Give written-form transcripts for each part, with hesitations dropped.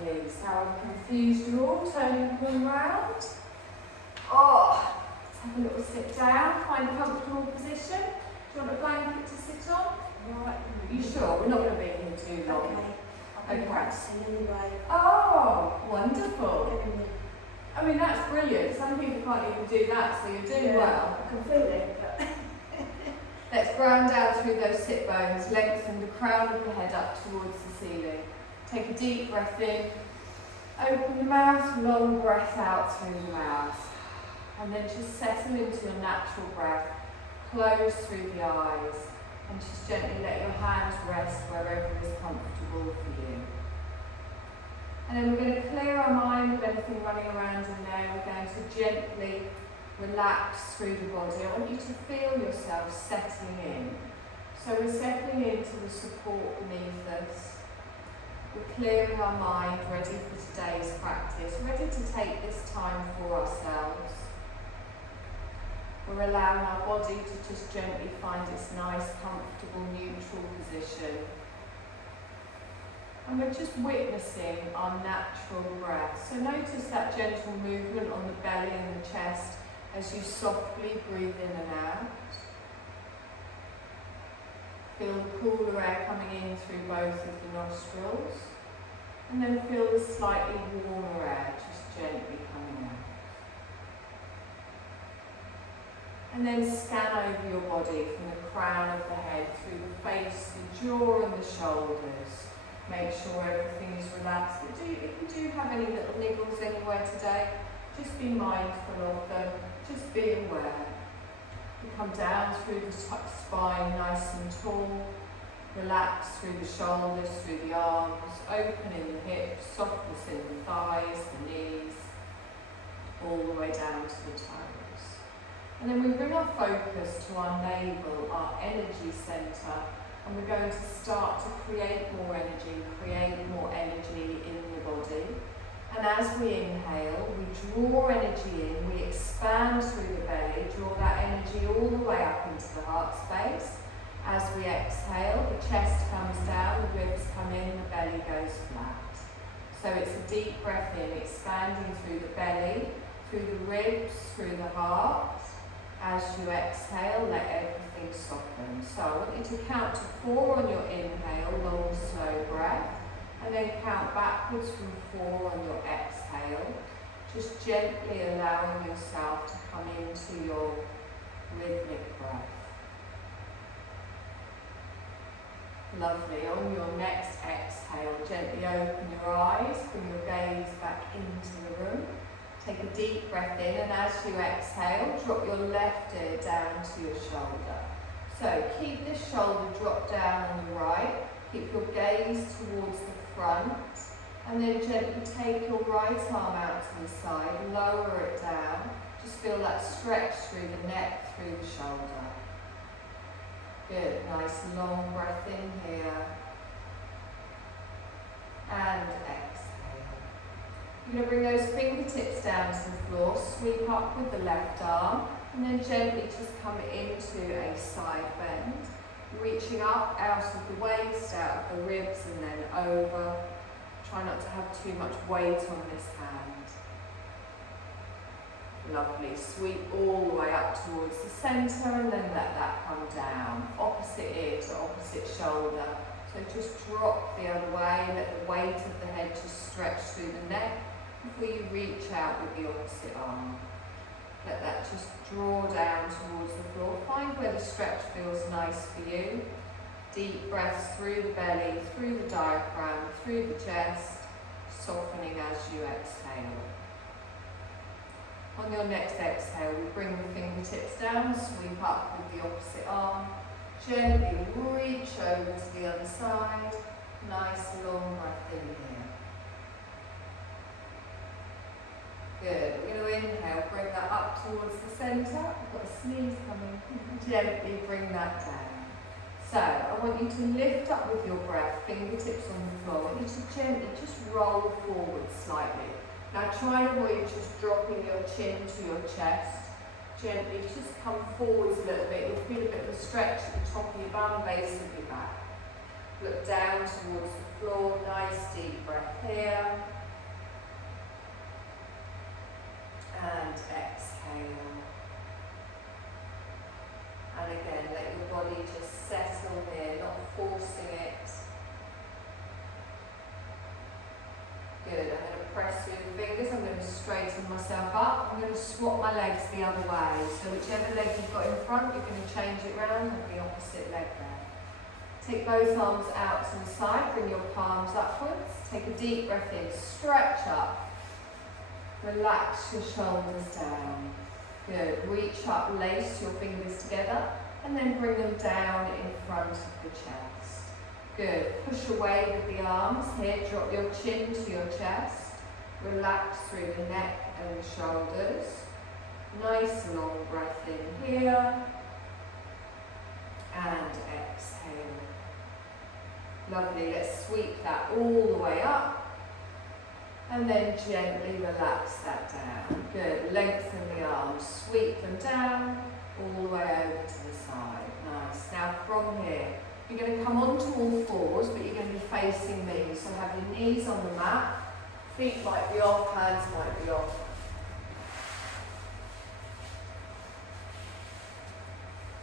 Lovely. So I've confused you all, turning them round. Oh, let's have a little sit down, find a comfortable position. Do you want a blanket to sit on? Right. You sure? We're not going to be here too long. Okay. I'll be Okay. practicing anyway. Oh, wonderful. Getting me. I mean, that's brilliant. Some people can't even do that, so you're doing well. I can feel it, but Let's ground down through those sit bones, lengthen the crown of the head up towards the ceiling. Take a deep breath in, open the mouth, long breath out through the mouth. And then just settle into your natural breath, close through the eyes, and just gently let your hands rest wherever is comfortable for you. And then we're going to clear our mind of anything running around in there. We're going to gently relax through the body. I want you to feel yourself settling in. So we're settling into the support beneath us. We're clearing our mind, ready for today's practice, ready to take this time for ourselves. We're allowing our body to just gently find its nice, comfortable, neutral position. And we're just witnessing our natural breath. So notice that gentle movement on the belly and the chest as you softly breathe in and out. Feel the cooler air coming in through both of the nostrils. And then feel the slightly warmer air just gently coming out. And then scan over your body from the crown of the head through the face, the jaw and the shoulders. Make sure everything is relaxed. If you do have any little niggles anywhere today, just be mindful of them. Just be aware. You come down through the spine nice and tall. Relax through the shoulders, through the arms, opening the hips, softness in the thighs, the knees, all the way down to the toes. And then we bring our focus to our navel, our energy centre, and we're going to start to create more energy in the body. And as we inhale, we draw energy in, we expand through the belly, draw that energy all the way up into the heart space. As we exhale, the chest comes down, the ribs come in, the belly goes flat. So it's a deep breath in, expanding through the belly, through the ribs, through the heart. As you exhale, let everything soften. So I want you to count to 4 on your inhale, long, slow breath. And then count backwards from 4 on your exhale. Just gently allowing yourself to come into your rhythmic breath. Lovely. On your next exhale, gently open your eyes, bring your gaze back into the room. Take a deep breath in, and as you exhale, drop your left ear down to your shoulder. So keep this shoulder drop down on the right. Keep your gaze towards the front, and then gently take your right arm out to the side, lower it down. Just feel that stretch through the neck, through the shoulder. Good, nice long breath in here. And exhale. You're going to bring those fingertips down to the floor, sweep up with the left arm, and then gently just come into a side bend. Reaching up out of the waist, out of the ribs, and then over. Try not to have too much weight on this hand. Lovely. Sweep all the way up towards the centre, and then let that come down. Opposite ear to opposite shoulder. So just drop the other way, let the weight of the head just stretch through the neck before you reach out with the opposite arm. Let that just draw down towards the floor. Find where the stretch feels nice for you. Deep breaths through the belly, through the diaphragm, through the chest, softening as you exhale. On your next exhale, we bring the fingertips down, sweep up with the opposite arm. Gently reach over to the other side. Nice long breath in here. Good. We're going to inhale, bring that up towards the centre. I've got a sneeze coming. Gently bring that down. So I want you to lift up with your breath, fingertips on the floor. I want you to gently just roll forward slightly. Now try and avoid just dropping your chin to your chest. Gently just come forwards a little bit. You'll feel a bit of a stretch at the top of your bum, base of your back. Look down towards the floor. Nice deep breath here. myself up. I'm going to swap my legs the other way. So whichever leg you've got in front, you're going to change it round and the opposite leg there. Take both arms out to the side, bring your palms upwards. Take a deep breath in, stretch up. Relax your shoulders down. Good. Reach up, lace your fingers together, and then bring them down in front of the chest. Good. Push away with the arms. Here, drop your chin to your chest. Relax through the neck and the shoulders. Nice long breath in here. And exhale. Lovely. Let's sweep that all the way up. And then gently relax that down. Good. Lengthen the arms. Sweep them down all the way over to the side. Nice. Now from here, you're going to come onto all fours, but you're going to be facing me. So have your knees on the mat. Feet might be off, hands might be off.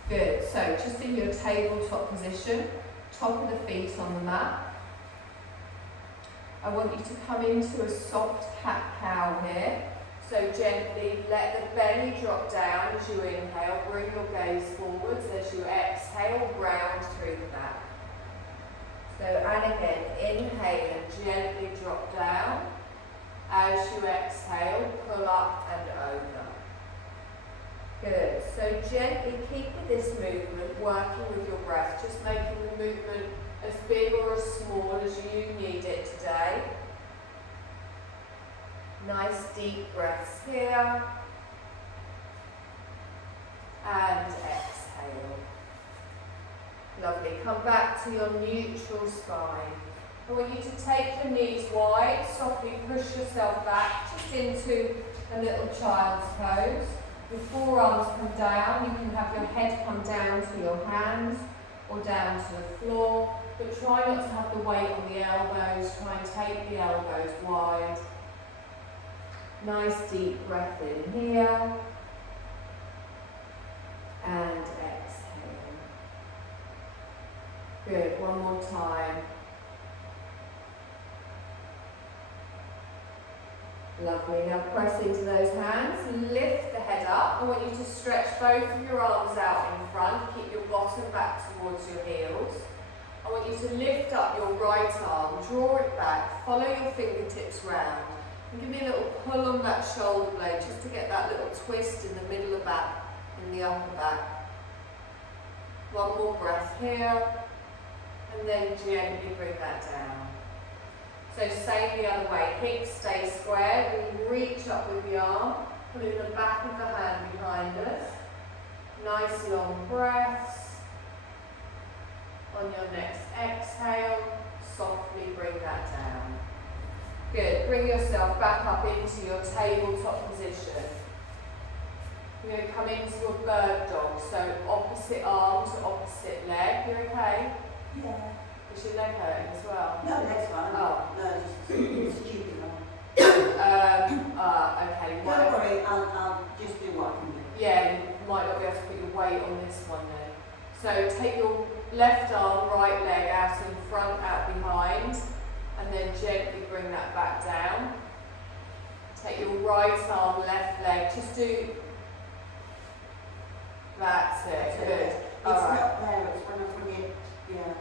Good. So just in your tabletop position, top of the feet on the mat. I want you to come into a soft cat-cow here. So gently let the belly drop down as you inhale. Bring your gaze forwards as you exhale, round through the back. So, and again, inhale and gently drop down. As you exhale, pull up and over. Good. So gently keep with this movement, working with your breath, just making the movement as big or as small as you need it today. Nice deep breaths here. And exhale. Lovely. Come back to your neutral spine. I want you to take the knees wide, softly push yourself back just into a little child's pose. Your forearms come down. You can have your head come down to your hands or down to the floor, but try not to have the weight on the elbows. Try and take the elbows wide. Nice deep breath in here. And exhale. Good, one more time. Lovely, now press into those hands, lift the head up. I want you to stretch both of your arms out in front, keep your bottom back towards your heels. I want you to lift up your right arm, draw it back, follow your fingertips round. And give me a little pull on that shoulder blade just to get that little twist in the middle of back, in the upper back. One more breath here, and then gently bring that down. So same the other way, hips stay square, we reach up with the arm, pulling the back of the hand behind us. Nice long breaths. On your next exhale, softly bring that down. Good, bring yourself back up into your tabletop position. You're going to come into your bird dog, so opposite arm to opposite leg. You okay? Yeah. Is your leg hurting as well? No, that's fine. Oh. No, just stupid one. Okay. Don't worry, I'll just do what I can do. Yeah, you might not be able to put your weight on this one then. So take your left arm, right leg out in front, out behind, and then gently bring that back down. Take your right arm, left leg, just do, that's it, good. It's not there, it's when I bring it, yeah.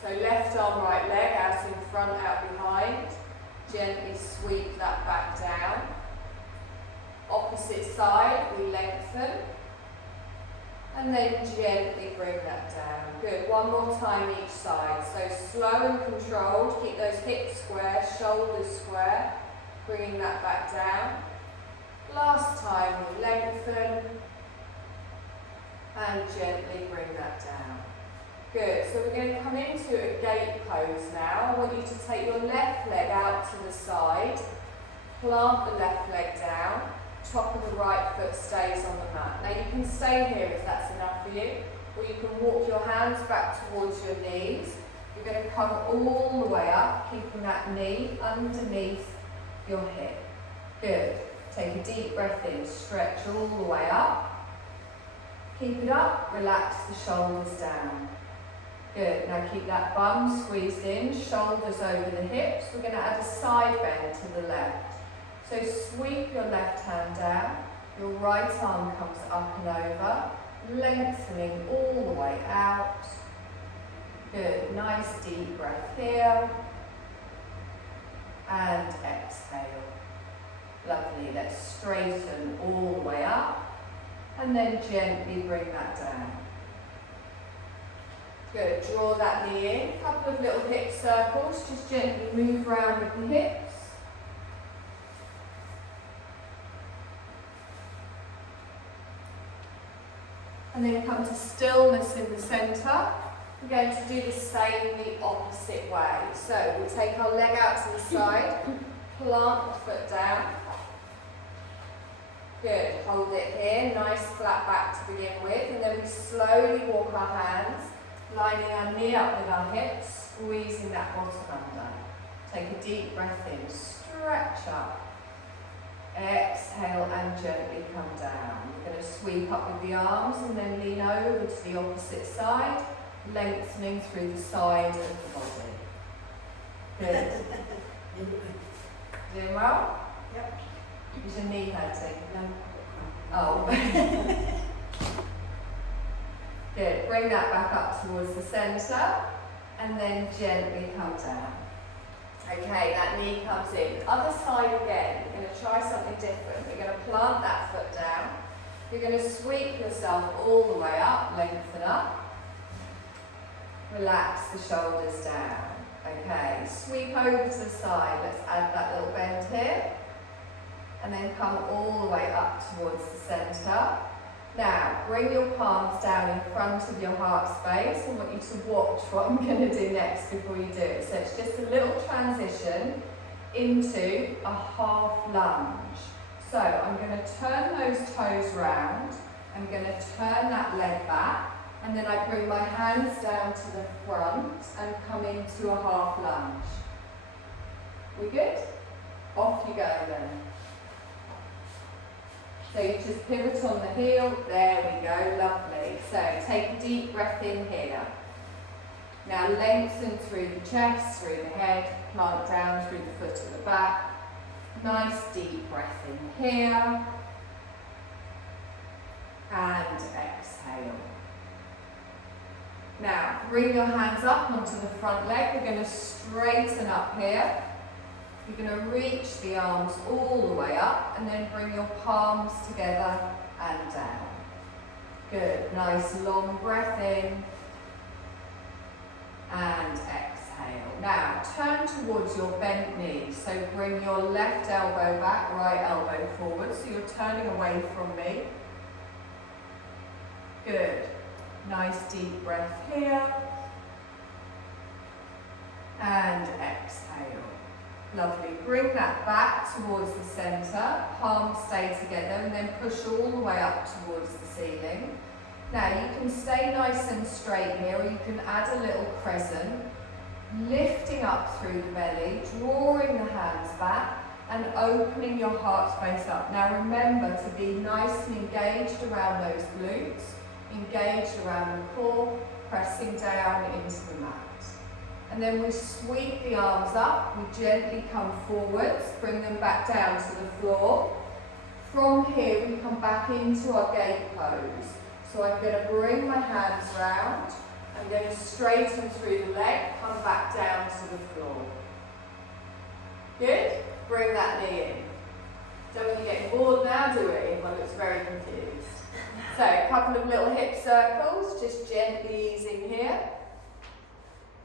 So left arm, right leg, out in front, out behind. Gently sweep that back down. Opposite side, we lengthen. And then gently bring that down. Good, one more time each side. So slow and controlled, keep those hips square, shoulders square. Bringing that back down. Last time, we lengthen. And gently bring that down. Good, so we're going to come into a gate pose now. I want you to take your left leg out to the side, plant the left leg down, top of the right foot stays on the mat. Now you can stay here if that's enough for you, or you can walk your hands back towards your knees. You're going to come all the way up, keeping that knee underneath your hip. Good, take a deep breath in, stretch all the way up. Keep it up, relax the shoulders down. Good, now keep that bum squeezed in, shoulders over the hips. We're going to add a side bend to the left. So sweep your left hand down, your right arm comes up and over, lengthening all the way out. Good, nice deep breath here. And exhale. Lovely, let's straighten all the way up. And then gently bring that down. Good, draw that knee in, couple of little hip circles, just gently move around with the hips. And then come to stillness in the centre. We're going to do the same the opposite way. So we take our leg out to the side, plant the foot down. Good, hold it here, nice flat back to begin with, and then we slowly walk our hands, lining our knee up with our hips, squeezing that bottom under. Take a deep breath in, stretch up. Exhale and gently come down. We're going to sweep up with the arms and then lean over to the opposite side, lengthening through the side of the body. Good. Doing well? Yep. Is your knee hurting? No. Oh. Good. Bring that back up towards the centre and then gently come down. Okay, that knee comes in. Other side again. We're going to try something different. We're going to plant that foot down. You're going to sweep yourself all the way up, lengthen up. Relax the shoulders down. Okay, sweep over to the side. Let's add that little bend here. And then come all the way up towards the centre. Now, bring your palms down in front of your heart space. I want you to watch what I'm going to do next before you do it. So it's just a little transition into a half lunge. So I'm going to turn those toes round. I'm going to turn that leg back. And then I bring my hands down to the front and come into a half lunge. We good? Off you go then. So you just pivot on the heel, there we go, lovely. So take a deep breath in here. Now lengthen through the chest, through the head, plant down through the foot at the back. Nice deep breath in here. And exhale. Now bring your hands up onto the front leg, we're going to straighten up here. You're going to reach the arms all the way up and then bring your palms together and down. Good, nice long breath in and exhale. Now turn towards your bent knee. So bring your left elbow back, right elbow forward. So you're turning away from me. Good, nice deep breath here and exhale. Lovely. Bring that back towards the centre, palms stay together and then push all the way up towards the ceiling. Now you can stay nice and straight here or you can add a little crescent, lifting up through the belly, drawing the hands back and opening your heart space up. Now remember to be nice and engaged around those glutes, engaged around the core, pressing down into the mat. And then we sweep the arms up, we gently come forwards, bring them back down to the floor. From here we come back into our gate pose. So I'm going to bring my hands round, I'm going to straighten through the leg, come back down to the floor. Good? Bring that knee in. Don't want you getting bored now, do it? Everyone looks very confused. So a couple of little hip circles, just gently easing here.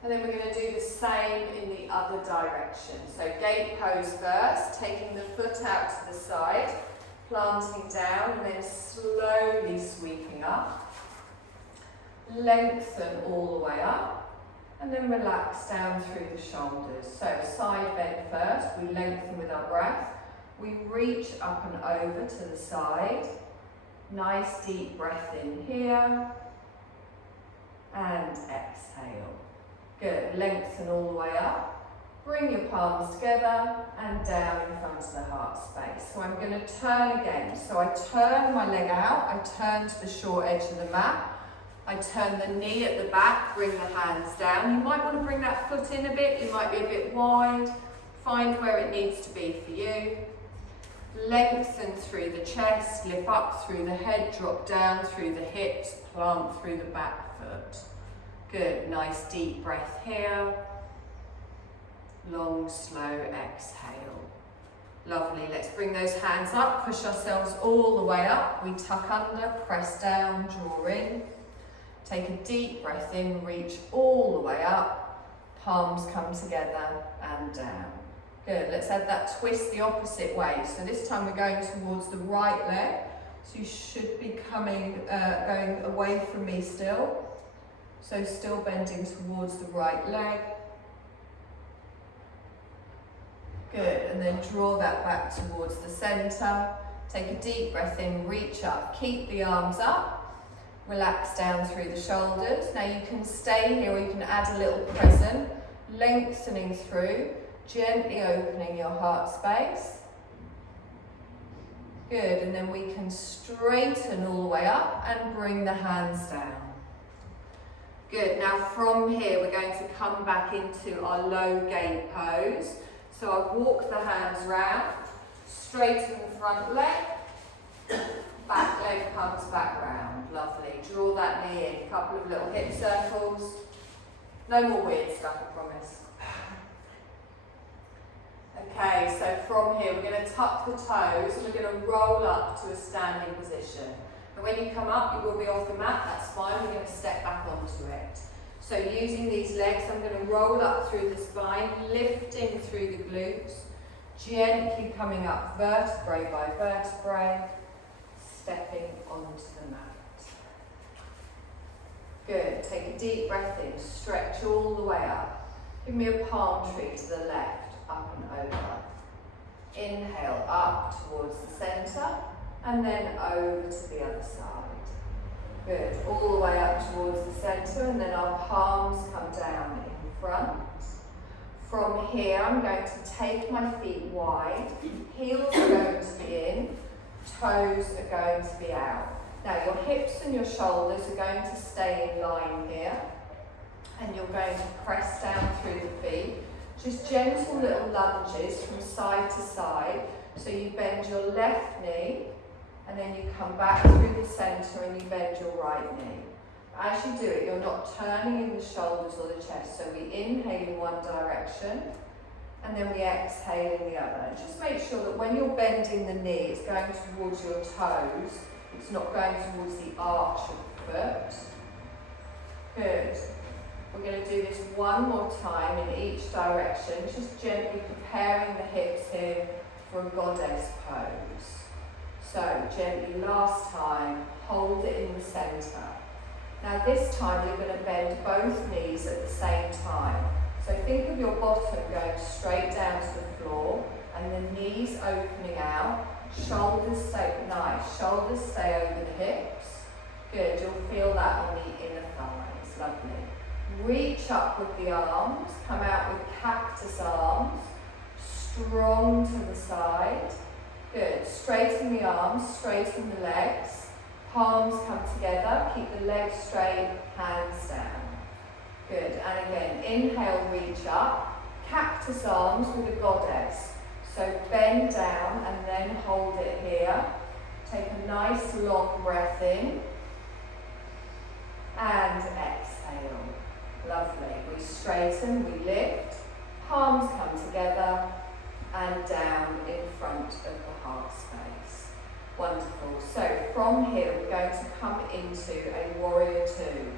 And then we're going to do the same in the other direction. So gate pose first, taking the foot out to the side, planting down and then slowly sweeping up. Lengthen all the way up and then relax down through the shoulders. So side bend first, we lengthen with our breath. We reach up and over to the side. Nice deep breath in here and exhale. Good, lengthen all the way up, bring your palms together and down in front of the heart space. So I'm going to turn again. So I turn my leg out, I turn to the short edge of the mat, I turn the knee at the back, bring the hands down. You might want to bring that foot in a bit, you might be a bit wide, find where it needs to be for you. Lengthen through the chest, lift up through the head, drop down through the hips, plant through the back foot. Good, nice deep breath here. Long, slow exhale. Lovely, let's bring those hands up, push ourselves all the way up. We tuck under, press down, draw in. Take a deep breath in, reach all the way up. Palms come together and down. Good, let's add that twist the opposite way. So this time we're going towards the right leg. So you should be going away from me still. So still bending towards the right leg. Good, and then draw that back towards the centre. Take a deep breath in, reach up, keep the arms up. Relax down through the shoulders. Now you can stay here or you can add a little present, lengthening through, gently opening your heart space. Good, and then we can straighten all the way up and bring the hands down. Good, now from here we're going to come back into our low gate pose. So I walk the hands round, straighten the front leg, back leg comes back round. Lovely. Draw that knee in, a couple of little hip circles. No more weird stuff, I promise. Okay, so from here we're going to tuck the toes and we're going to roll up to a standing position. And when you come up, you will be off the mat, that's fine, we're going to step back onto it. So using these legs, I'm going to roll up through the spine, lifting through the glutes, gently coming up vertebrae by vertebrae, stepping onto the mat. Good, take a deep breath in, stretch all the way up. Give me a palm tree to the left, up and over. Inhale up towards the centre, and then over to the other side. Good, all the way up towards the centre, and then our palms come down in front. From here, I'm going to take my feet wide, heels are going to be in, toes are going to be out. Now your hips and your shoulders are going to stay in line here, and you're going to press down through the feet. Just gentle little lunges from side to side, so you bend your left knee, and then you come back through the centre and you bend your right knee. As you do it, you're not turning in the shoulders or the chest. So we inhale in one direction and then we exhale in the other. And just make sure that when you're bending the knee, it's going towards your toes. It's not going towards the arch of the foot. Good. We're going to do this one more time in each direction, just gently preparing the hips here for a goddess pose. So gently, last time, hold it in the centre. Now this time you're going to bend both knees at the same time. So think of your bottom going straight down to the floor and the knees opening out, shoulders stay nice, shoulders stay over the hips. Good, you'll feel that on the inner thighs, lovely. Reach up with the arms, come out with cactus arms, strong to the side. Good, straighten the arms, straighten the legs, palms come together, keep the legs straight, hands down. Good, and again, inhale, reach up, cactus arms with a goddess. So bend down and then hold it here. Take a nice long breath in and exhale. Lovely, we straighten, we lift, palms come together and down in front of the heart space. Wonderful. So from here we're going to come into a warrior two.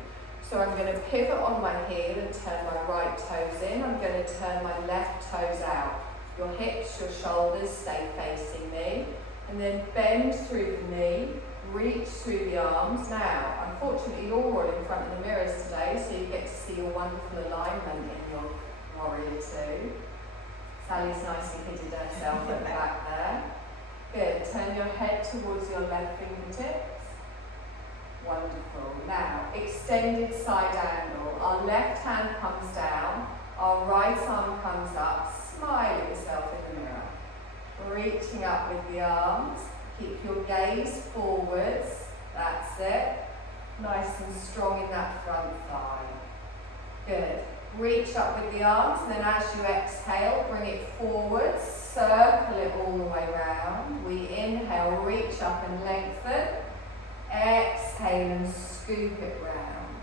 So I'm going to pivot on my heel and turn my right toes in. I'm going to turn my left toes out. Your hips, your shoulders stay facing me. And then bend through the knee, reach through the arms. Now, unfortunately you're all in front of the mirrors today, so you get to see your wonderful alignment in your warrior two. Sally's nicely hidden herself at the back there. Good, turn your head towards your left fingertips. Wonderful. Now, extended side angle. Our left hand comes down, our right arm comes up. Smile at yourself in the mirror. Reaching up with the arms. Keep your gaze forwards. That's it. Nice and strong in that front thigh. Good. Reach up with the arms, and then as you exhale, bring it forwards, circle it all the way round. We inhale, reach up and lengthen. Exhale and scoop it round.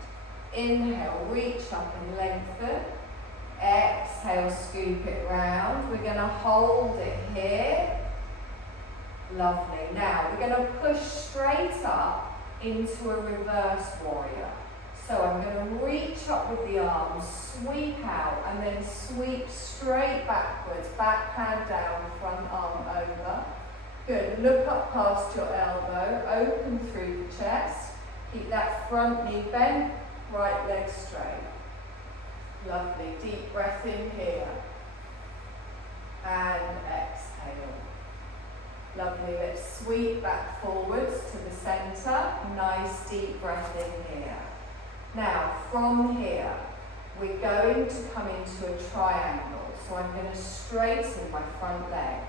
Inhale, reach up and lengthen. Exhale, scoop it round. We're going to hold it here. Lovely. Now we're going to push straight up into a reverse warrior. So I'm going to reach up with the arms, sweep out, and then sweep straight backwards. Back hand down, front arm over. Good. Look up past your elbow, open through the chest. Keep that front knee bent, right leg straight. Lovely. Deep breath in here. And exhale. Lovely. Let's sweep back forwards to the centre. Nice deep breath in here. Now, from here, we're going to come into a triangle. So I'm going to straighten my front leg,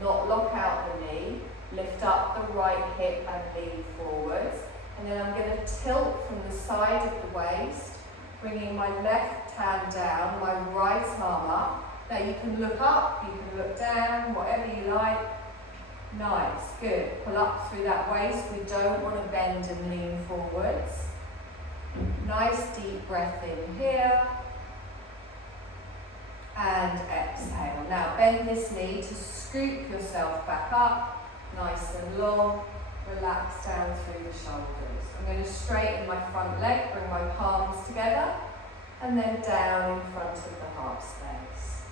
not lock out the knee, lift up the right hip and lean forwards. And then I'm going to tilt from the side of the waist, bringing my left hand down, my right arm up. Now you can look up, you can look down, whatever you like. Nice, good. Pull up through that waist. We don't want to bend and lean forwards. Nice deep breath in here. And exhale. Now bend this knee to scoop yourself back up. Nice and long. Relax down through the shoulders. I'm going to straighten my front leg, bring my palms together, and then down in front of the heart space.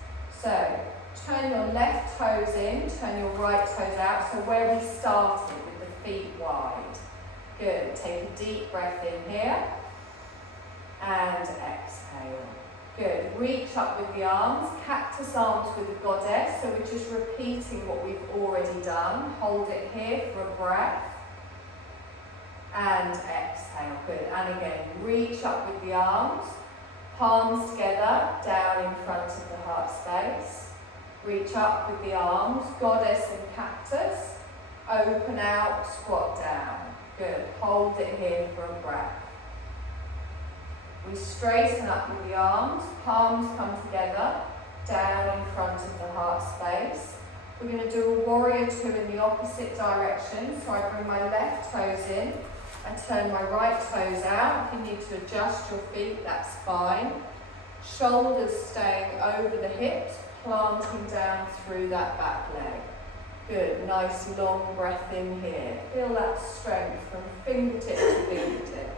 So turn your left toes in, turn your right toes out. So where we started with the feet wide. Good. Take a deep breath in here. And exhale. Good. Reach up with the arms, cactus arms with the goddess. So we're just repeating what we've already done. Hold it here for a breath. And exhale. Good. And again, reach up with the arms, palms together, down in front of the heart space. Reach up with the arms, goddess and cactus. Open out, squat down. Good. Hold it here for a breath. We straighten up with the arms, palms come together, down in front of the heart space. We're going to do a warrior two in the opposite direction. So I bring my left toes in, I turn my right toes out. If you need to adjust your feet, that's fine. Shoulders staying over the hips, planting down through that back leg. Good, nice long breath in here. Feel that strength from fingertip to fingertip.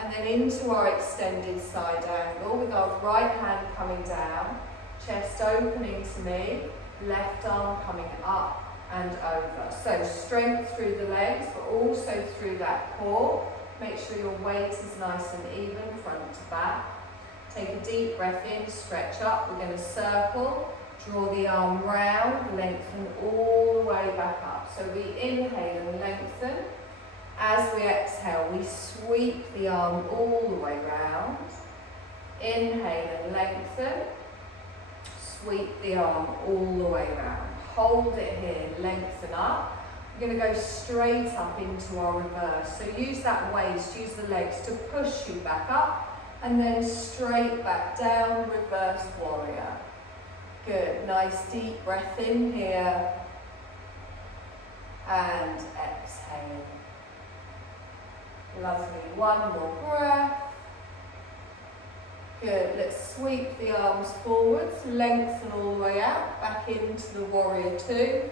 And then into our extended side angle with our right hand coming down, chest opening to me, left arm coming up and over. So strength through the legs, but also through that core. Make sure your weight is nice and even, front to back. Take a deep breath in, stretch up. We're going to circle, draw the arm round, lengthen all the way back up. So we inhale and lengthen. As we exhale, we sweep the arm all the way round. Inhale and lengthen. Sweep the arm all the way round. Hold it here, lengthen up. We're going to go straight up into our reverse. So use that waist, use the legs to push you back up, and then straight back down, reverse warrior. Good, nice deep breath in here. And exhale. Lovely, one more breath. Good, let's sweep the arms forwards, lengthen all the way out, back into the warrior two.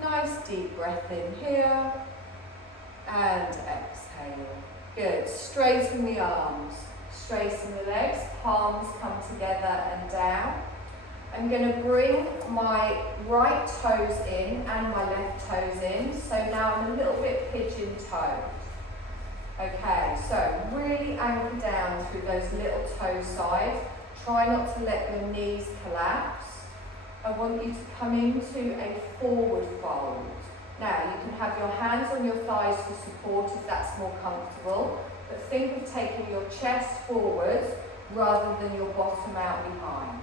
Nice deep breath in here, and exhale. Good, straighten the arms, straighten the legs, palms come together and down. I'm going to bring my right toes in and my left toes in, so now I'm a little bit pigeon-toed. Okay, so really anchor down through those little toe sides. Try not to let your knees collapse. I want you to come into a forward fold. Now, you can have your hands on your thighs for support if that's more comfortable, but think of taking your chest forwards rather than your bottom out behind.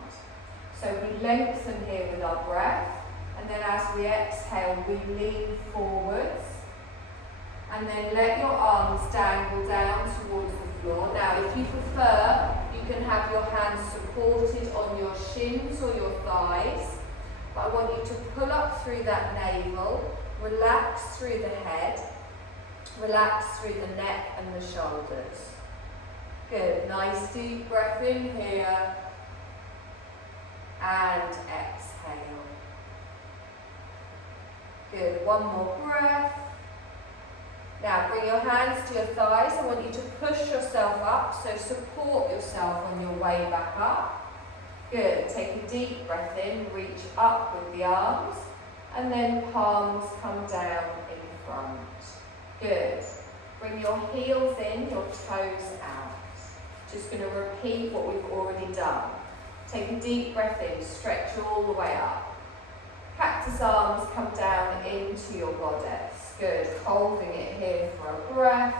So we lengthen here with our breath, and then as we exhale, we lean forwards. And then let your arms dangle down towards the floor. Now, if you prefer, you can have your hands supported on your shins or your thighs. But I want you to pull up through that navel, relax through the head, relax through the neck and the shoulders. Good, nice deep breath in here and exhale. Good, one more breath. Now bring your hands to your thighs. I want you to push yourself up, so support yourself on your way back up. Good, take a deep breath in, reach up with the arms, and then palms come down in front. Good. Bring your heels in, your toes out. Just going to repeat what we've already done. Take a deep breath in, stretch all the way up. Cactus arms come down into your goddess. Good, holding it here for a breath.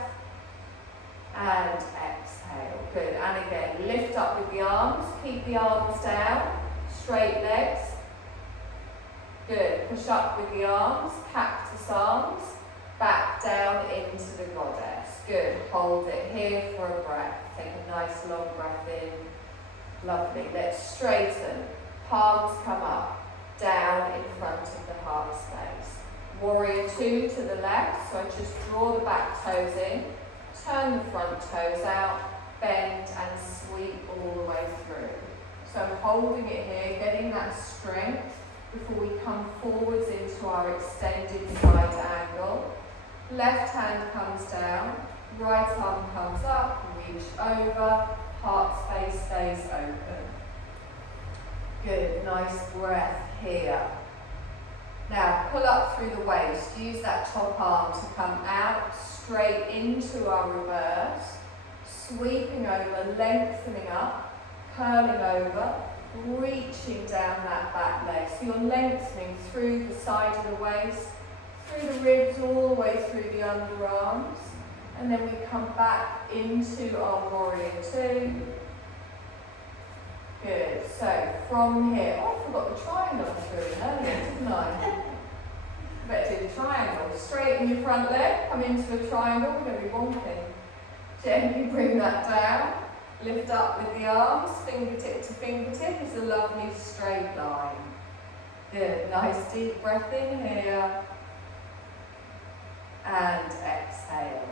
And exhale. Good, and again, lift up with the arms. Keep the arms down, straight legs. Good, push up with the arms, cactus arms. Back down into the goddess. Good, hold it here for a breath. Take a nice long breath in. Lovely, let's straighten. Palms come up, down in front of the heart space. Warrior 2 to the left, so I just draw the back toes in, turn the front toes out, bend and sweep all the way through. So I'm holding it here, getting that strength before we come forwards into our extended side angle. Left hand comes down, right arm comes up, reach over, heart space stays open. Good, nice breath here. Now pull up through the waist, use that top arm to come out, straight into our reverse, sweeping over, lengthening up, curling over, reaching down that back leg. So you're lengthening through the side of the waist, through the ribs, all the way through the underarms. And then we come back into our warrior 2. Good, so from here, oh, I forgot the triangle I threw in earlier, didn't I? Better do the triangle. Straighten your front leg, come into a triangle, we're going to be wonking. Gently bring that down, lift up with the arms, fingertip to fingertip is a lovely straight line. Good, nice deep breath in here. And exhale.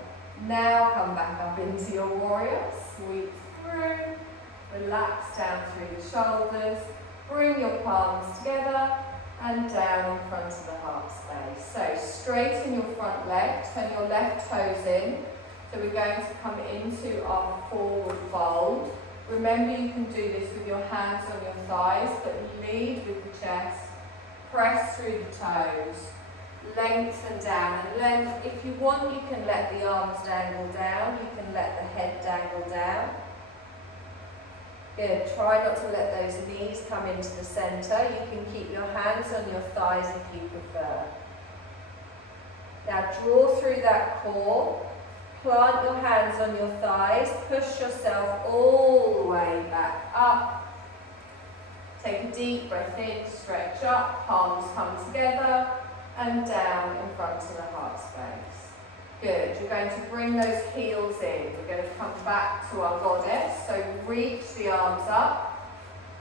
Now come back up into your warrior, sweep through, relax down through the shoulders, bring your palms together and down in front of the heart space. So straighten your front leg, turn your left toes in. So we're going to come into our forward fold. Remember you can do this with your hands on your thighs, but lead with the chest, press through the toes. Lengthen down and if you want you can let the arms dangle down, you can let the head dangle down. Good, try not to let those knees come into the centre, you can keep your hands on your thighs if you prefer. Now draw through that core, plant your hands on your thighs, push yourself all the way back up. Take a deep breath in, stretch up, palms come together. And down in front of the heart space. Good, you're going to bring those heels in. We're going to come back to our goddess. So reach the arms up,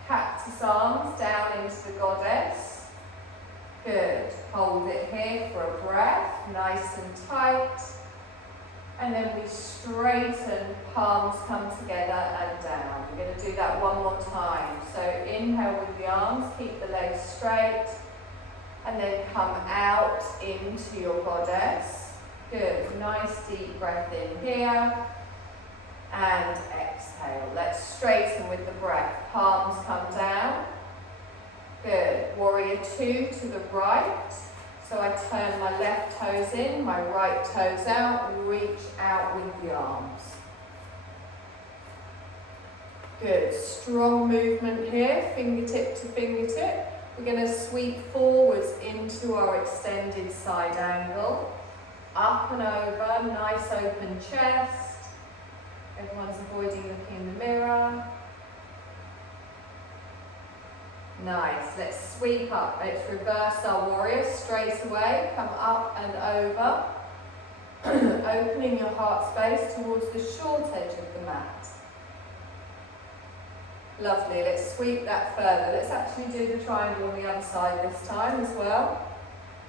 cactus arms down into the goddess. Good, hold it here for a breath, nice and tight. And then we straighten, palms come together and down. We're going to do that one more time. So inhale with the arms, keep the legs straight. And then come out into your goddess. Good, nice deep breath in here. And exhale. Let's straighten with the breath. Palms come down. Good, warrior 2 to the right. So I turn my left toes in, my right toes out, reach out with the arms. Good, strong movement here, fingertip to fingertip. We're going to sweep forwards into our extended side angle. Up and over, nice open chest. Everyone's avoiding looking in the mirror. Nice, let's sweep up. Let's reverse our warrior straight away. Come up and over. Opening your heart space towards the short edge of the mat. Lovely, let's sweep that further. Let's actually do the triangle on the other side this time as well.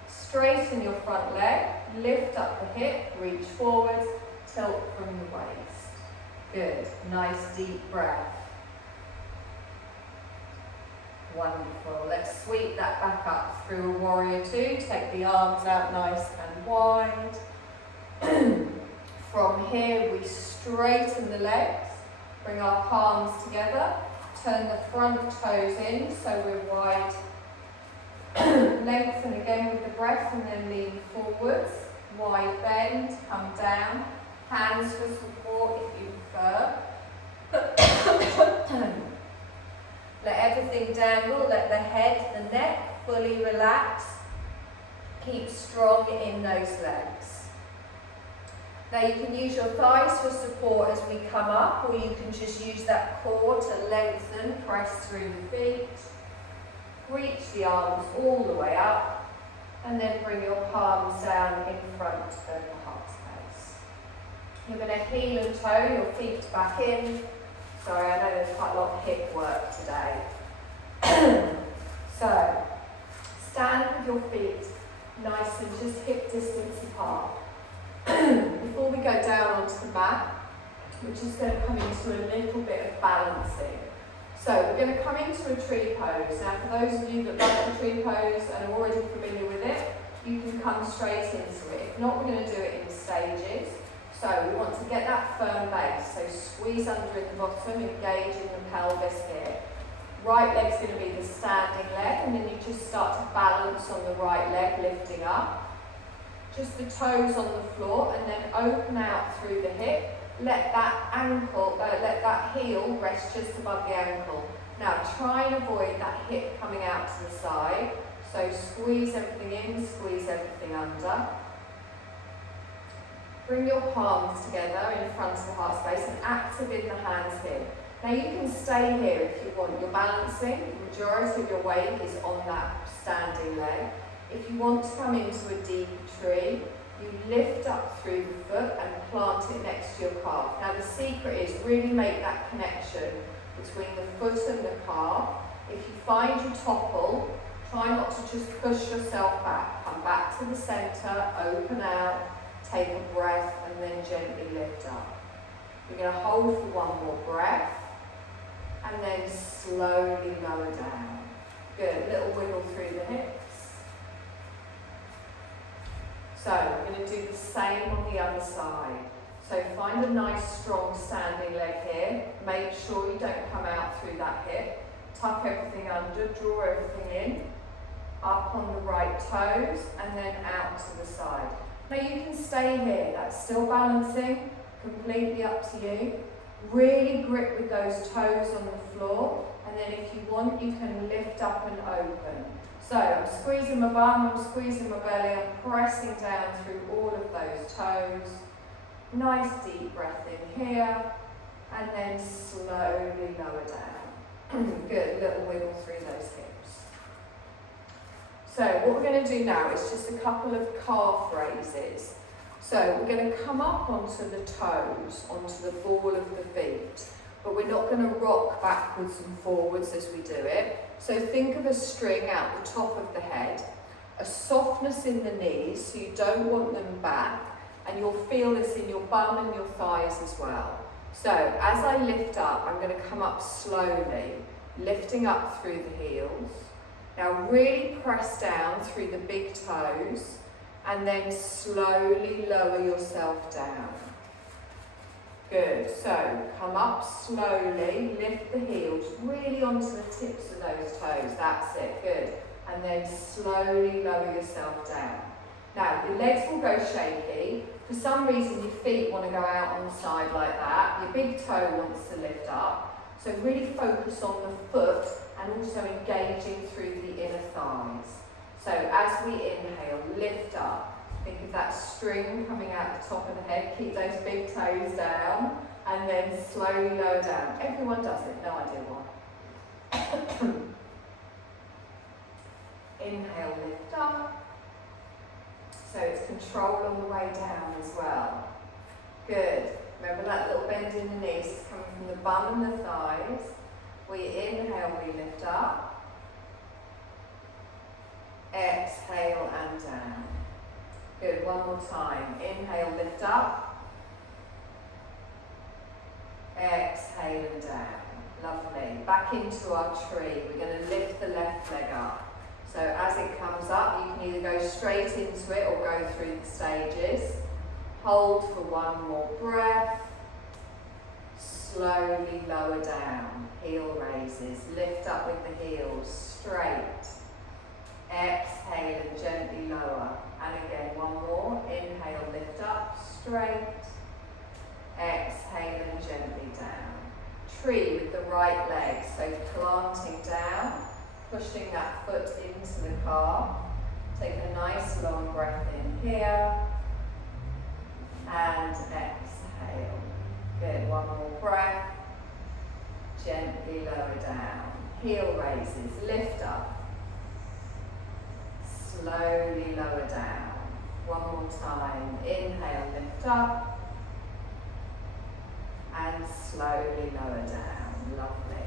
Straighten your front leg, lift up the hip, reach forward, tilt from the waist. Good, nice deep breath. Wonderful, let's sweep that back up through a warrior two. Take the arms out nice and wide. From here we straighten the legs, bring our palms together, turn the front toes in so we're wide. Lengthen again with the breath and then lean forwards. Wide bend, come down. Hands for support if you prefer. Let everything dangle, let the head, the neck fully relax. Keep strong in those legs. Now you can use your thighs for support as we come up, or you can just use that core to lengthen, press through the feet. Reach the arms all the way up, and then bring your palms down in front of the heart space. You're going to heel and toe your feet back in. Sorry, I know there's quite a lot of hip work today. So, stand with your feet nice and just hip distance apart. Before we go down onto the mat, we're just going to come into a little bit of balancing. So we're going to come into a tree pose. Now for those of you that love the tree pose and are already familiar with it, you can come straight into it. If not, we're going to do it in stages. So we want to get that firm base. So squeeze under at the bottom, engage in the pelvis here. Right leg's going to be the standing leg, and then you just start to balance on the right leg, lifting up. Just the toes on the floor, and then open out through the hip. Let that let that heel rest just above the ankle. Now try and avoid that hip coming out to the side. So squeeze everything in, squeeze everything under. Bring your palms together in front of the heart space and active in the hands here. Now you can stay here if you want. You're balancing, the majority of your weight is on that standing leg. If you want to come into a deep tree, you lift up through the foot and plant it next to your calf. Now the secret is really make that connection between the foot and the calf. If you find you topple, try not to just push yourself back. Come back to the centre, open out, take a breath and then gently lift up. You're going to hold for one more breath and then slowly lower down. Good, little wiggle through the hips. So we're going to do the same on the other side. So find a nice strong standing leg here. Make sure you don't come out through that hip. Tuck everything under, draw everything in. Up on the right toes and then out to the side. Now you can stay here, that's still balancing, completely up to you. Really grip with those toes on the floor, and then if you want you can lift up and open. So I'm squeezing my bum, I'm squeezing my belly, I'm pressing down through all of those toes. Nice deep breath in here, and then slowly lower down. Good, little wiggle through those hips. So what we're going to do now is just a couple of calf raises. So we're going to come up onto the toes, onto the ball of the feet, but we're not going to rock backwards and forwards as we do it. So think of a string out the top of the head, a softness in the knees, so you don't want them back, and you'll feel this in your bum and your thighs as well. So as I lift up, I'm going to come up slowly, lifting up through the heels. Now really press down through the big toes and then slowly lower yourself down. Good, so come up slowly, lift the heels really onto the tips of those toes, that's it, good. And then slowly lower yourself down. Now your legs will go shaky. For some reason your feet want to go out on the side like that, your big toe wants to lift up. So really focus on the foot and also engaging through the inner thighs. So as we inhale, lift up. Think of that string coming out the top of the head. Keep those big toes down and then slowly lower down. Everyone does it, no idea why. Inhale, lift up. So it's control on the way down as well. Good. Remember that little bend in the knees is coming from the bum and the thighs. We inhale, we lift up. Exhale and down. Good, one more time. Inhale, lift up. Exhale and down. Lovely. Back into our tree. We're going to lift the left leg up. So as it comes up, you can either go straight into it or go through the stages. Hold for one more breath. Slowly lower down. Heel raises. Lift up with the heels. Straight. Exhale and gently lower. And again, one more. Inhale, lift up. Straight. Exhale and gently down. Tree with the right leg. So planting down. Pushing that foot into the calf. Take a nice long breath in here. And exhale. Good, one more breath. Gently lower down. Heel raises, lift up. Slowly lower down. One more time. Inhale, lift up. And slowly lower down. Lovely.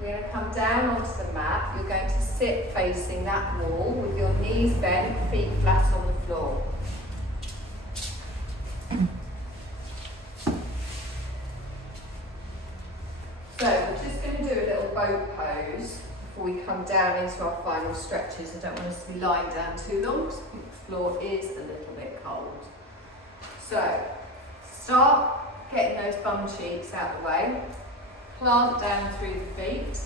We're going to come down onto the mat. You're going to sit facing that wall with your knees bent, feet flat on the floor. So we're just going to do a little boat pose before we come down into our final stretches. I don't want us to be lying down too long because I think the floor is a little bit cold. So start getting those bum cheeks out of the way. Plant down through the feet.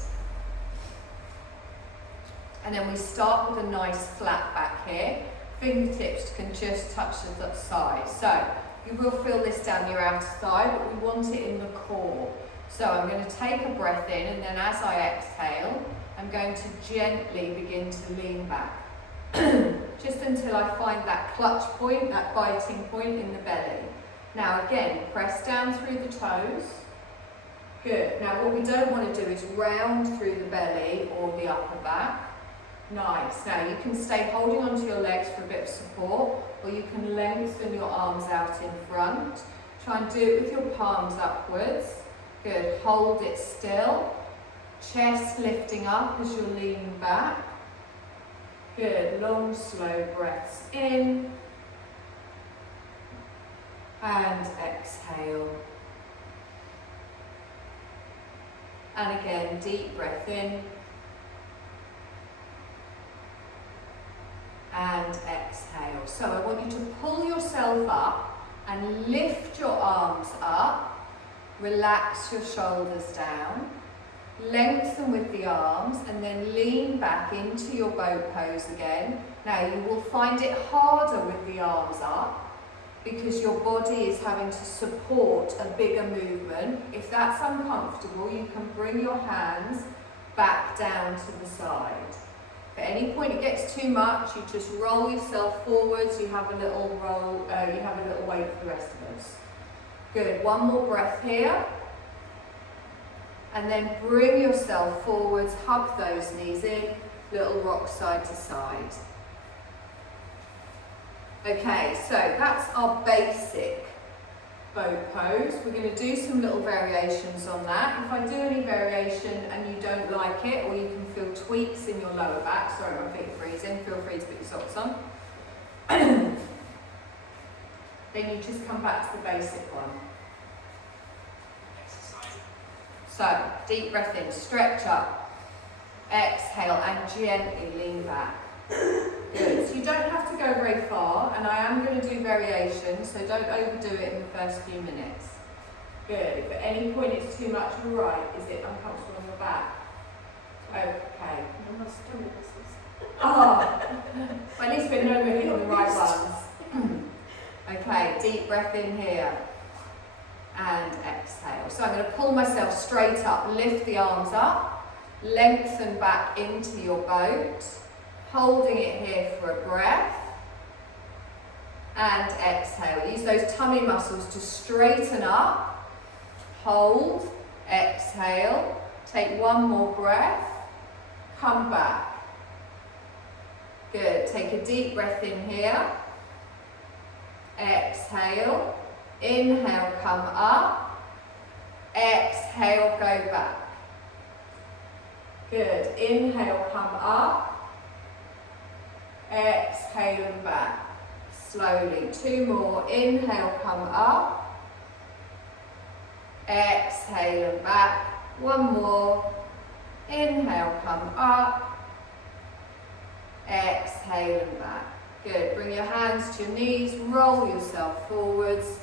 And then we start with a nice flat back here. Fingertips can just touch the side. So you will feel this down your outer thigh, but we want it in the core. So I'm going to take a breath in, and then as I exhale, I'm going to gently begin to lean back. Just until I find that clutch point, that biting point in the belly. Now again, press down through the toes. Good. Now what we don't want to do is round through the belly or the upper back. Nice. Now you can stay holding onto your legs for a bit of support, or you can lengthen your arms out in front. Try and do it with your palms upwards. Good. Hold it still. Chest lifting up as you're leaning back. Good. Long, slow breaths in. And exhale. And again, deep breath in. And exhale. So I want you to pull yourself up and lift your arms up. Relax your shoulders down. Lengthen with the arms and then lean back into your boat pose again. Now you will find it harder with the arms up because your body is having to support a bigger movement. If that's uncomfortable, you can bring your hands back down to the side. If at any point it gets too much, you just roll yourself forwards, you have a little roll, you have a little wait for the rest of us. Good, one more breath here. And then bring yourself forwards, hug those knees in, little rock side to side. Okay, so that's our basic boat pose. We're going to do some little variations on that. If I do any variation and you don't like it, or you can feel tweaks in your lower back, sorry my feet are freezing, feel free to put your socks on. Then you just come back to the basic one. So, deep breath in, stretch up, exhale and gently lean back. Good, so you don't have to go very far, and I am going to do variations, so don't overdo it in the first few minutes. Good, if at any point it's too much to the right, is it uncomfortable on your back? Okay. Oh, well, at least we know we're hitting the right ones. Okay, deep breath in here. And exhale. So I'm going to pull myself straight up, lift the arms up, lengthen back into your boat, holding it here for a breath, and exhale. Use those tummy muscles to straighten up, hold, exhale, take one more breath, come back. Good, take a deep breath in here, exhale. Inhale, come up. Exhale, go back. Good. Inhale, come up. Exhale and back. Slowly. 2 more. Inhale, come up. Exhale and back. 1 more. Inhale, come up. Exhale and back. Good. Bring your hands to your knees. Roll yourself forwards.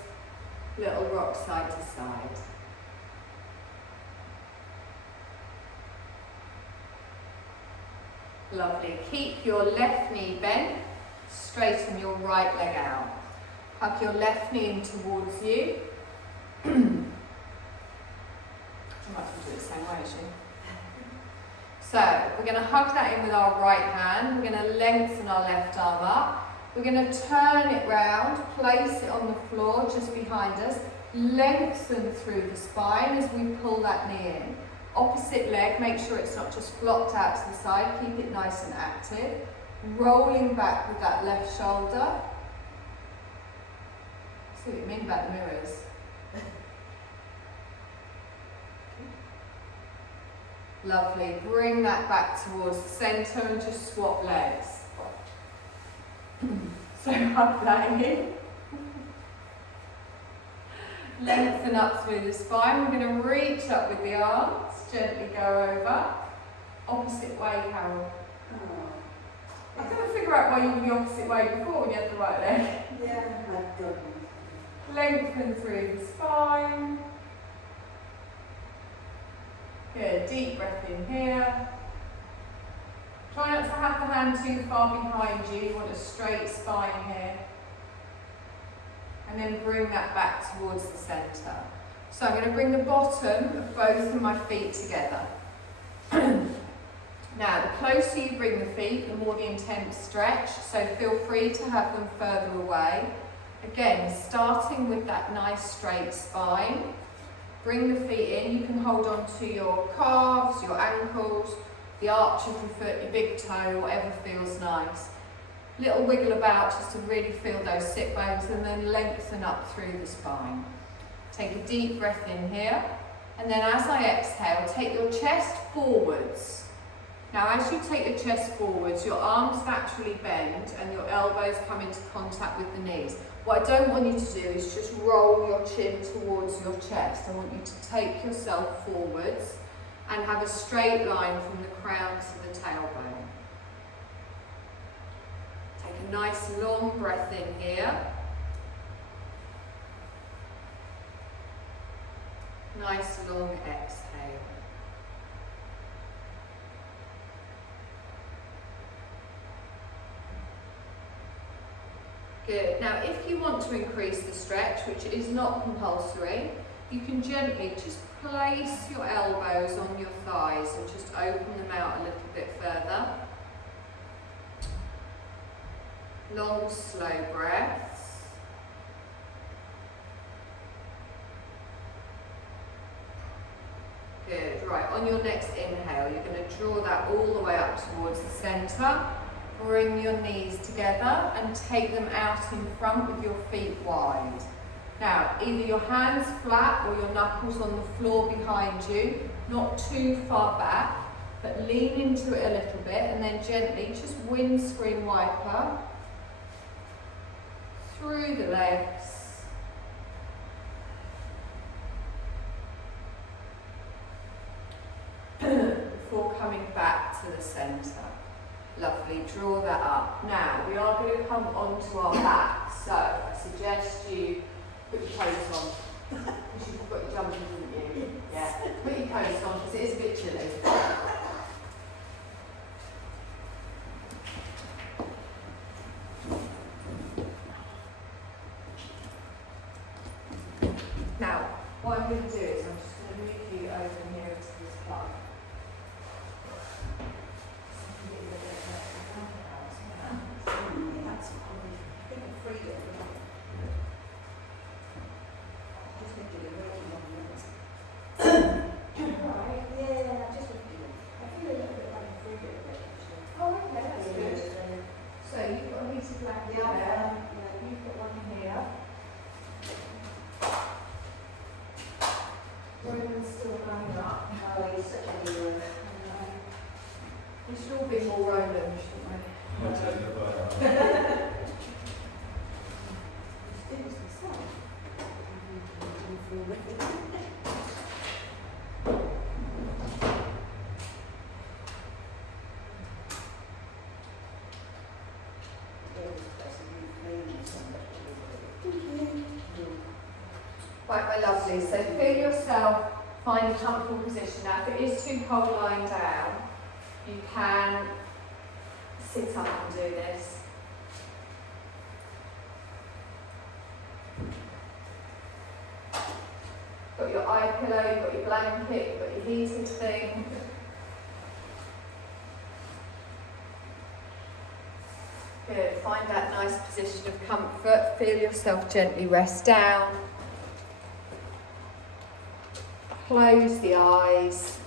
Little rock side to side. Lovely. Keep your left knee bent. Straighten your right leg out. Hug your left knee in towards you. I might as well do it the same way, actually. So, we're going to hug that in with our right hand. We're going to lengthen our left arm up. We're going to turn it round, place it on the floor just behind us. Lengthen through the spine as we pull that knee in. Opposite leg, make sure it's not just flopped out to the side. Keep it nice and active. Rolling back with that left shoulder. See what you mean about the mirrors. Lovely. Bring that back towards the centre and just swap legs. So hug that in. Lengthen up through the spine. We're going to reach up with the arms. Gently go over. Opposite way, Carol. I couldn't figure out why you were the opposite way before when you had the right leg. Yeah, my goodness. Lengthen through the spine. Good, deep breath in here. Try not to have the hand too far behind you. You want a straight spine here. And then bring that back towards the centre. So I'm going to bring the bottom of both of my feet together. Now, the closer you bring the feet, the more the intense stretch. So feel free to have them further away. Again, starting with that nice straight spine. Bring the feet in. You can hold on to your calves, your ankles, the arch of your foot, your big toe, whatever feels nice. Little wiggle about just to really feel those sit bones and then lengthen up through the spine. Take a deep breath in here. And then as I exhale, take your chest forwards. Now as you take your chest forwards, your arms naturally bend and your elbows come into contact with the knees. What I don't want you to do is just roll your chin towards your chest. I want you to take yourself forwards and have a straight line from the crown to the tailbone. Take a nice long breath in here. Nice long exhale. Good. Now, if you want to increase the stretch, which is not compulsory, you can gently just place your elbows on your thighs and just open them out a little bit further. Long, slow breaths. Good. Right, on your next inhale, you're going to draw that all the way up towards the centre. Bring your knees together and take them out in front with your feet wide. Now, either your hands flat or your knuckles on the floor behind you, not too far back, but lean into it a little bit and then gently just windscreen wiper through the legs. Before coming back to the centre. Lovely, draw that up. Now, we are going to come onto our back, so I suggest you put your coat on. Because you've got your jumper, didn't you? Yeah, put your coat on because it is a bit chilly. Now, what I'm going to do is I'm just going to move you over here to this plug. should all be more Roland, shouldn't we? I'll take the bar. Students themselves. Right, my lovely, so feel yourself, find a comfortable position. Now, if it is too cold lying down, you can sit up and do this. Got your eye pillow, you've got your blanket, you've got your heated thing. Good, find that nice position of comfort. Feel yourself gently rest down. Close the eyes.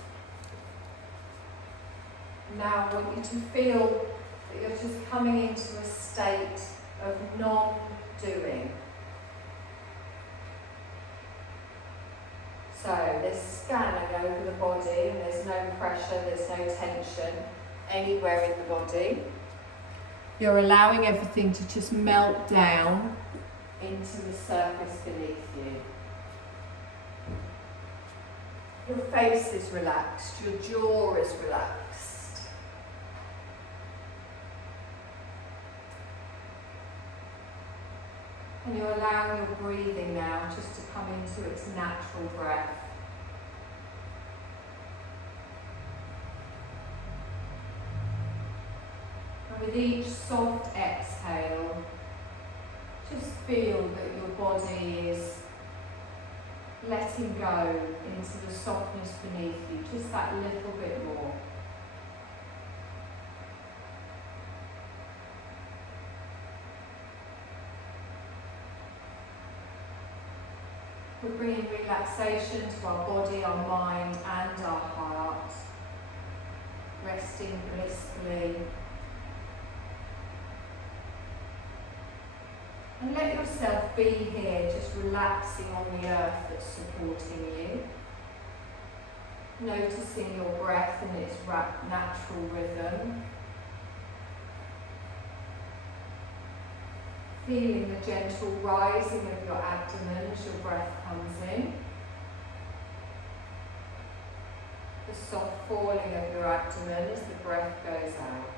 Now I want you to feel that you're just coming into a state of non-doing. So there's scanning over the body and there's no pressure, there's no tension anywhere in the body. You're allowing everything to just melt down into the surface beneath you. Your face is relaxed, your jaw is relaxed. And you're allowing your breathing now just to come into its natural breath. And with each soft exhale, just feel that your body is letting go into the softness beneath you, just that little bit more. We're bringing relaxation to our body, our mind and our heart, resting blissfully. And let yourself be here, just relaxing on the earth that's supporting you. Noticing your breath in its natural rhythm. Feeling the gentle rising of your abdomen as your breath comes in. The soft falling of your abdomen as the breath goes out.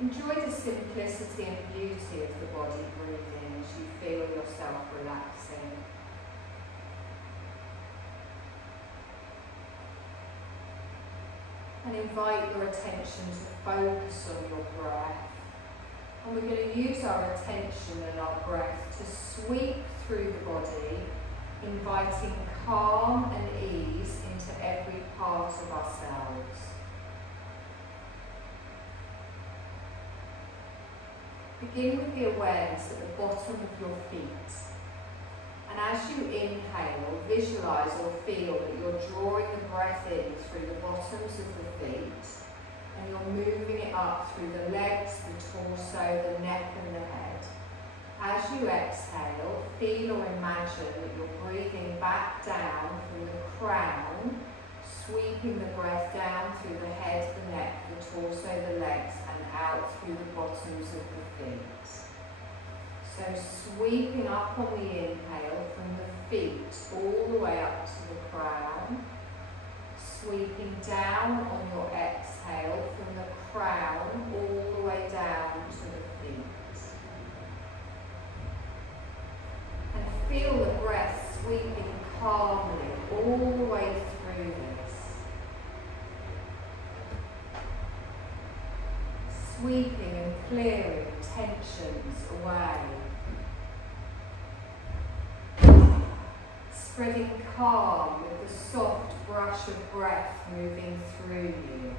Enjoy the simplicity and beauty of the body breathing as you feel yourself relaxing. And invite your attention to focus on your breath. And we're going to use our attention and our breath to sweep through the body, inviting calm and ease into every part of ourselves. Begin with the awareness at the bottom of your feet. And as you inhale, visualize or feel that you're drawing the breath in through the bottoms of the feet, and you're moving it up through the legs, the torso, the neck and the head. As you exhale, feel or imagine that you're breathing back down from the crown, sweeping the breath down through the head, the neck, the torso, the legs, and out through the bottoms of the feet. So sweeping up on the inhale from the feet all the way up to the crown, sweeping down on your exhale from the crown all the way down to the feet. And feel the breath sweeping calmly all the way through this. Sweeping and clearing tensions away. Spreading calm with the soft brush of breath moving through you.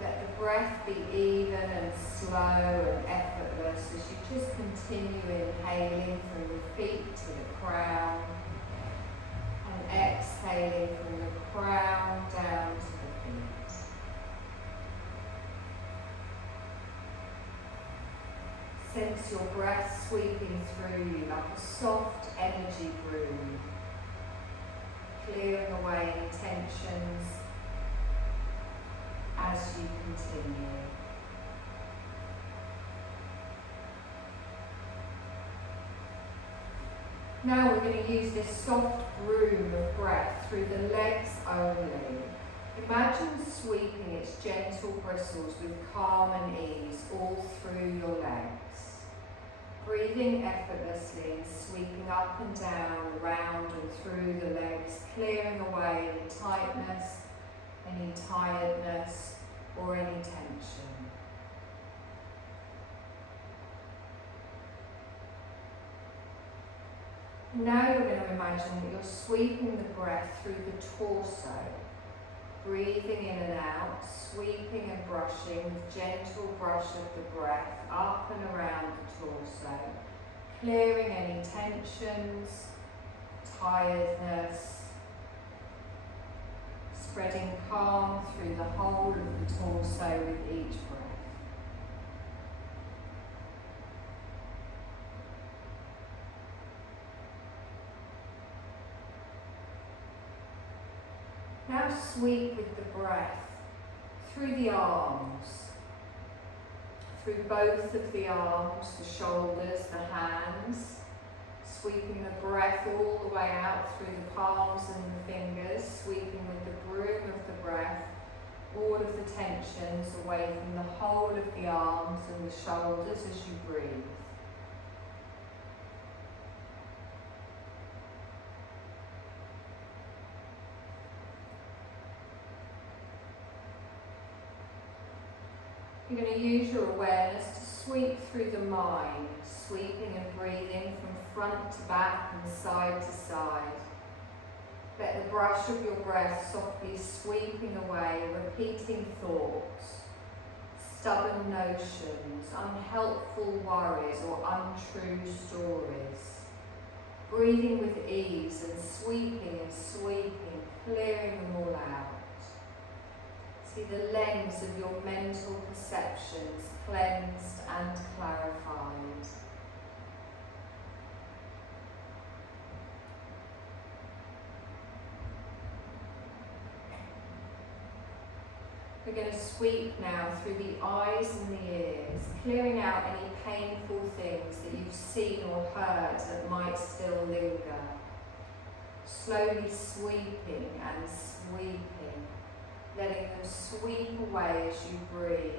Let the breath be even and slow and effortless as you just continue inhaling from the feet to the crown and exhaling from the crown down to the feet. Sense your breath sweeping through you like a soft energy broom, clearing away any tensions as you continue. Now we're going to use this soft broom of breath through the legs only. Imagine sweeping its gentle bristles with calm and ease all through your legs. Breathing effortlessly, sweeping up and down, around and through the legs, clearing away any tightness, any tiredness, or any tension. Now you're going to imagine that you're sweeping the breath through the torso, breathing in and out, sweeping and brushing with gentle brush of the breath up and around the torso, clearing any tensions, tiredness, spreading calm through the whole of the torso with each breath. Now sweep with the breath through the arms, through both of the arms, the shoulders, the hands, sweeping the breath all the way out through the palms and the fingers, sweeping with the broom of the breath all of the tensions away from the whole of the arms and the shoulders as you breathe. You're going to use your awareness to sweep through the mind, sweeping and breathing from front to back and side to side. Let the brush of your breath softly sweeping away, repeating thoughts, stubborn notions, unhelpful worries or untrue stories. Breathing with ease and sweeping, clearing them all out. See the lens of your mental perceptions cleansed and clarified. We're going to sweep now through the eyes and the ears, clearing out any painful things that you've seen or heard that might still linger. Slowly sweeping and sweeping, letting them sweep away as you breathe,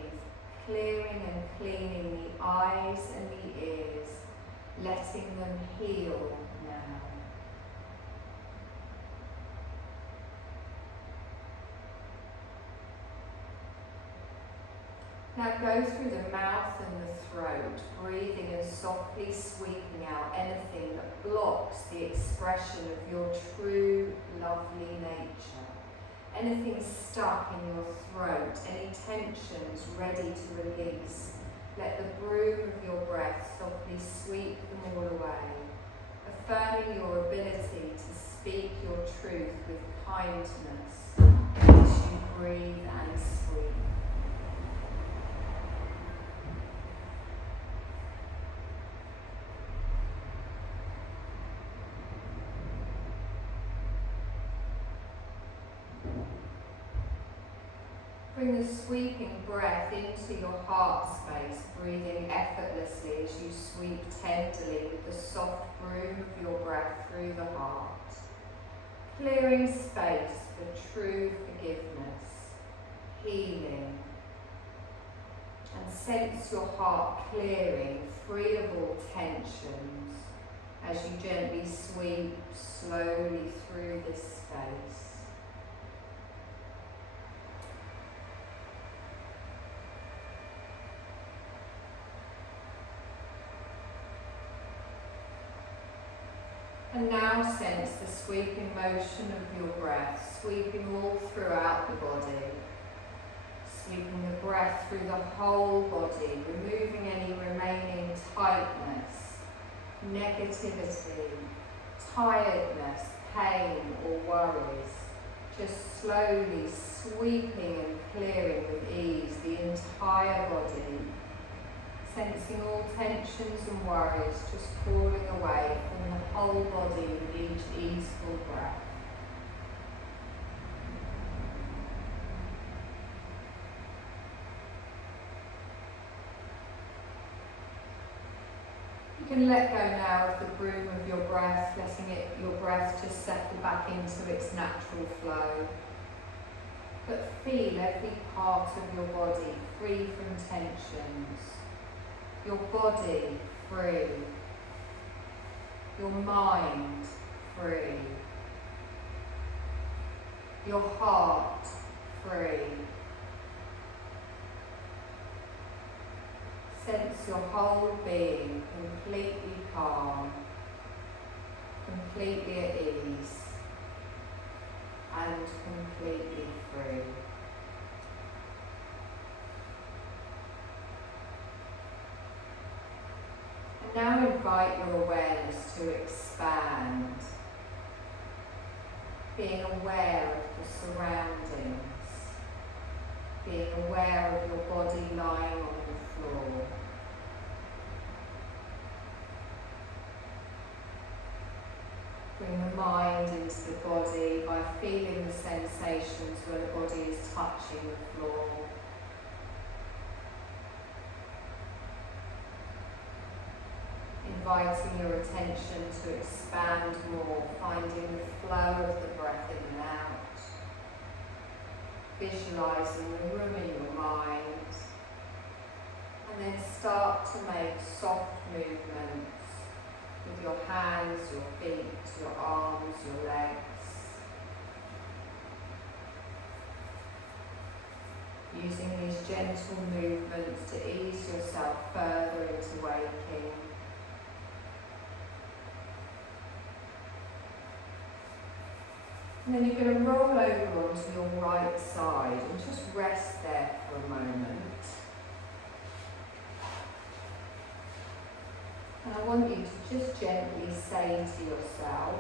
clearing and cleaning the eyes and the ears, letting them heal now. Now go through the mouth and the throat, breathing and softly sweeping out anything that blocks the expression of your true, lovely nature. Anything stuck in your throat, any tensions ready to release. Let the broom of your breath softly sweep them all away, affirming your ability to speak your truth with kindness as you breathe and sweep. Bring the sweeping breath into your heart space, breathing effortlessly as you sweep tenderly with the soft broom of your breath through the heart. Clearing space for true forgiveness, healing, and sense your heart clearing, free of all tensions, as you gently sweep slowly through this space. And now sense the sweeping motion of your breath, sweeping all throughout the body. Sweeping the breath through the whole body, removing any remaining tightness, negativity, tiredness, pain or worries. Just slowly sweeping and clearing with ease the entire body. Sensing all tension tensions and worries just falling away from the whole body with each easeful breath. You can let go now of the broom of your breath, letting your breath just settle back into its natural flow. But feel every part of your body free from tensions. Your body free. Your mind free. Your heart free. Sense your whole being completely calm, completely at ease, and completely free. And now invite your awareness to expand, being aware of the surroundings, being aware of your body lying on the floor. Bring the mind into the body by feeling the sensations where the body is touching the floor. Inviting your attention to expand more, finding the flow of the breath in and out. Visualising the room in your mind. And then start to make soft movements with your hands, your feet, your arms, your legs. Using these gentle movements to ease yourself further into waking. And then you're going to roll over onto your right side and just rest there for a moment. And I want you to just gently say to yourself,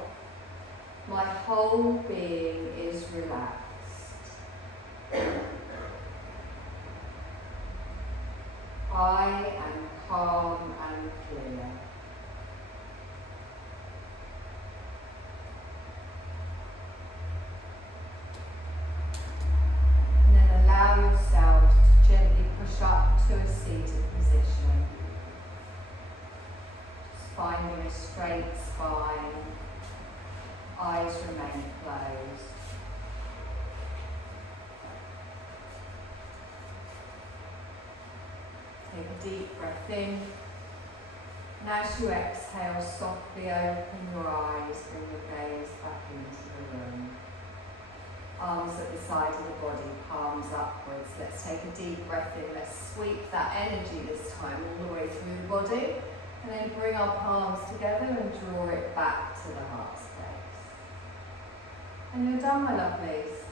my whole being is relaxed. I am calm and clear. And then allow yourself to gently push up to a seated position. Finding a straight spine, eyes remain closed. Take a deep breath in, and as you exhale, softly open your eyes, bring your gaze back into the room. Arms at the side of the body, palms upwards. Let's take a deep breath in, let's sweep that energy this time all the way through the body. And then bring our palms together and draw it back to the heart space. And you're done, my lovelies.